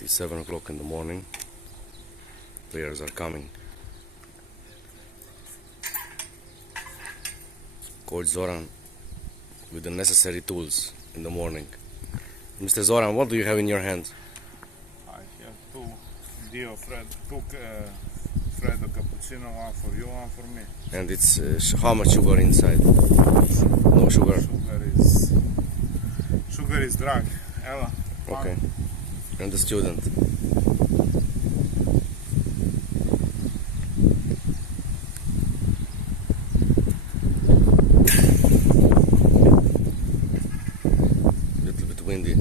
It's 7 o'clock in the morning. Players are coming. Coach Zoran with the necessary tools in the morning. Mr. Zoran, what do you have in your hand? I have two Freddo cappuccino, one for you, one for me. And it's how much sugar inside? No sugar. Sugar is drug. Ella. Okay. And the student. Little bit windy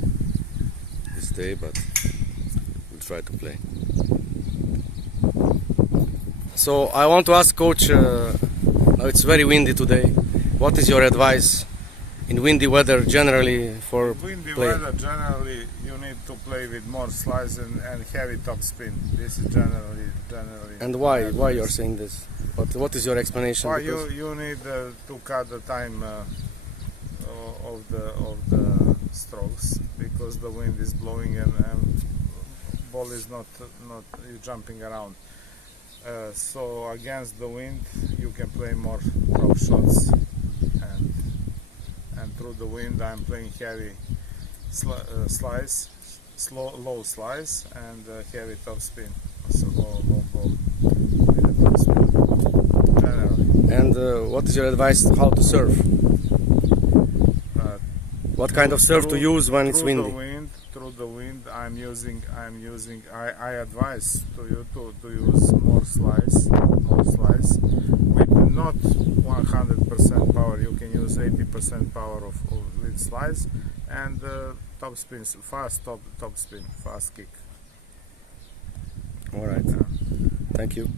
this day, but we'll try to play. So I want to ask Coach, now it's very windy today. What is your advice in windy weather generally for windy play? weather generally you need to play with more slice and heavy topspin. This is generally. And why? Why you're saying this? What is your explanation? Well, you need to cut the time of the strokes because the wind is blowing and ball is not jumping around. So against the wind you can play more drop shots and through the wind I'm playing heavy slice, low slice and heavy topspin, so low ball with a topspin generally. And what is your advice how to serve? What kind of serve to use when it's windy? Through the wind, I advise to you to use more slice with not 100% power. You can use 80% power with slice and top spins, fast top spin, fast kick. All right. Thank you.